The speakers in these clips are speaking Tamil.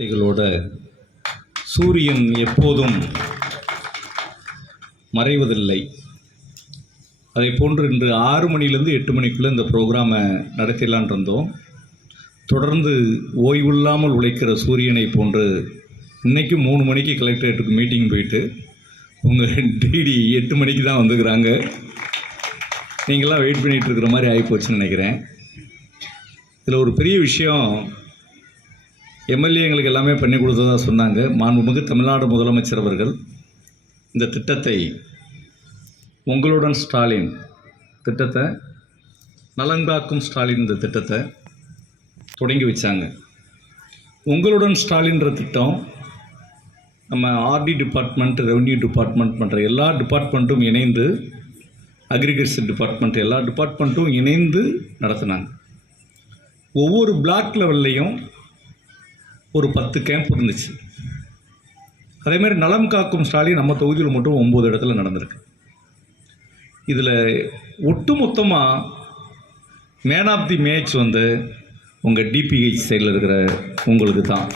வார்த்தைகளோட சூரியன் எப்போதும் மறைவதில்லை. அதை போன்று இன்று 6 மணிலேருந்து 8 மணிக்குள்ளே இந்த ப்ரோக்ராமை நடத்திடலான் இருந்தோம். தொடர்ந்து ஓய்வில்லாமல் உழைக்கிற சூரியனை போன்று இன்றைக்கும் 3 மணிக்கு கலெக்டரேட்டுக்கு மீட்டிங் போயிட்டு உங்கள் டிடி 8 மணிக்கு தான் வந்துக்கிறாங்க. நீங்களாம் வெயிட் பண்ணிகிட்டு இருக்கிற மாதிரி ஆகிப்போச்சுன்னு நினைக்கிறேன். இதில் ஒரு பெரிய விஷயம், எம்எல்ஏ எங்களுக்கு எல்லாமே பண்ணி கொடுத்ததா சொன்னாங்க. மாண்புமிகு தமிழ்நாடு முதலமைச்சர் அவர்கள் இந்த திட்டத்தை உங்களுடன் ஸ்டாலின் திட்டத்தை, நலங்காக்கும் ஸ்டாலின் இந்த திட்டத்தை தொடங்கி வச்சாங்க. உங்களுடன் ஸ்டாலின்ற திட்டம் நம்ம ஆர்டி டிபார்ட்மெண்ட், ரெவன்யூ டிபார்ட்மெண்ட் பண்ணுற எல்லா டிபார்ட்மெண்ட்டும் இணைந்து, அக்ரிகல்ச்சர் டிபார்ட்மெண்ட் எல்லா டிபார்ட்மெண்ட்டும் இணைந்து நடத்தினாங்க. ஒவ்வொரு பிளாக் லெவல்லையும் ஒரு 10 கேம்ப் இருந்துச்சு. அதேமாதிரி நலம் காக்கும் ஸ்டாலின் நம்ம தொகுதியில் மட்டும் 9 இடத்துல நடந்திருக்கு. இதில் ஒட்டுமொத்தமாக மேன் ஆஃப் தி மேட்ச் உங்கள் டிபிஹெச் சைடில் இருக்கிற உங்களுக்கு தான்.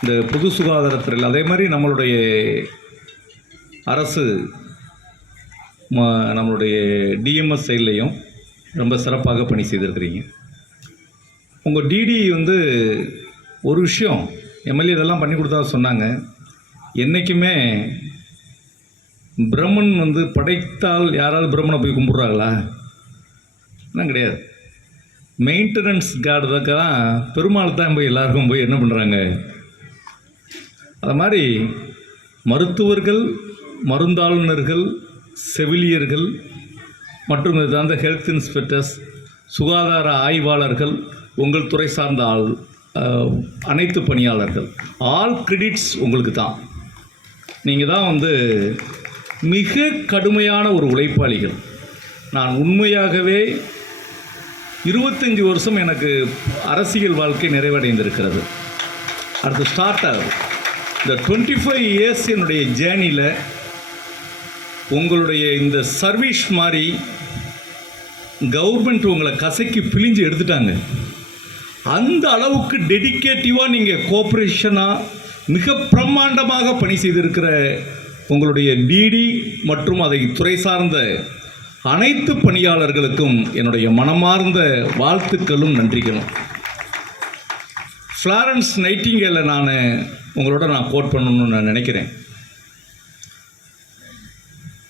இந்த பொது சுகாதாரத்துறையில் அதே மாதிரி நம்மளுடைய அரசு நம்மளுடைய டிஎம்எஸ் சைட்லேயும் ரொம்ப சிறப்பாக பணி செய்திருக்கிறீங்க. உங்கள் டிடி ஒரு விஷயம் எம்எல்ஏ இதெல்லாம் பண்ணி கொடுத்தா சொன்னாங்க, என்றைக்குமே பிரம்மன் படைத்தால் யாராவது பிரம்மனை போய் கும்பிட்றாங்களா? எல்லாம் கிடையாது. மெயின்டெனன்ஸ் கார்டு தான் பெருமாள் தான் போய் எல்லாருக்கும் போய் என்ன பண்ணுறாங்க. அது மாதிரி மருத்துவர்கள், மருந்தாளுநர்கள், செவிலியர்கள் மற்றும் இது ஹெல்த் இன்ஸ்பெக்டர்ஸ், சுகாதார ஆய்வாளர்கள், உங்கள் துறை சார்ந்த அனைத்து பணியாளர்கள், ஆல் கிரெடிட்ஸ் உங்களுக்கு தான். நீங்கள் தான் மிக கடுமையான ஒரு உழைப்பாளிகள். நான் உண்மையாகவே 25 வருஷம் எனக்கு அரசியல் வாழ்க்கை நிறைவடைந்திருக்கிறது. அடுத்து ஸ்டார்ட் ஆகுது. இந்த 25 இயர்ஸ் என்னுடைய ஜேர்னியில் உங்களுடைய இந்த சர்வீஸ் மாதிரி கவர்மெண்ட் உங்களை கசக்கி பிழிஞ்சு எடுத்துட்டாங்க. அந்த அளவுக்கு டெடிக்கேட்டிவாக நீங்கள் கோஆப்ரேஷனாக மிக பிரம்மாண்டமாக பணி செய்திருக்கிற உங்களுடைய டிடி மற்றும் அதை துறை சார்ந்த அனைத்து பணியாளர்களுக்கும் என்னுடைய மனமார்ந்த வாழ்த்துக்களும் நன்றிகளும். ஃப்ளாரன்ஸ் நைட்டிங்கேலை உங்களோட நான் கோட் பண்ணணும்னு நான் நினைக்கிறேன்.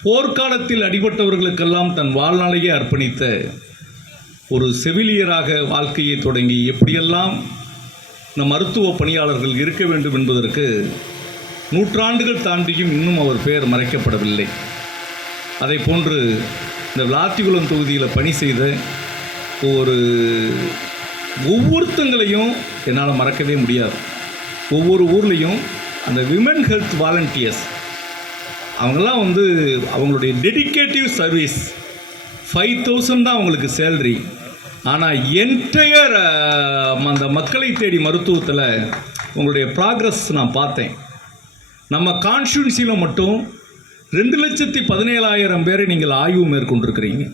போர்க்காலத்தில் அடிபட்டவர்களுக்கெல்லாம் தன் வாழ்நாளையே அர்ப்பணித்த ஒரு செவிலியராக வாழ்க்கையை தொடங்கி எப்படியெல்லாம் நம் மருத்துவ பணியாளர்கள் இருக்க வேண்டும் என்பதற்கு நூற்றாண்டுகள் தாண்டியும் இன்னும் அவர் பெயர் மறைக்கப்படவில்லை. அதை போன்று இந்த விளாத்திகுளம் தொகுதியில் பணி செய்த ஒவ்வொருத்தங்களையும் என்னால் மறக்கவே முடியாது. ஒவ்வொரு ஊர்லேயும் அந்த விமன் ஹெல்த் வாலண்டியர்ஸ் அவங்கெல்லாம் அவங்களுடைய டெடிக்கேட்டிவ் சர்வீஸ் 5,000 தான் அவங்களுக்கு சேலரி. ஆனால் என்டையர் அந்த மக்களை தேடி மருத்துவத்தில் உங்களுடைய ப்ராக்ரஸ் நான் பார்த்தேன். நம்ம கான்ஸ்டியூன்சியில் மட்டும் 2,17,000 பேரை நீங்கள் ஆய்வு மேற்கொண்டிருக்கிறீங்க.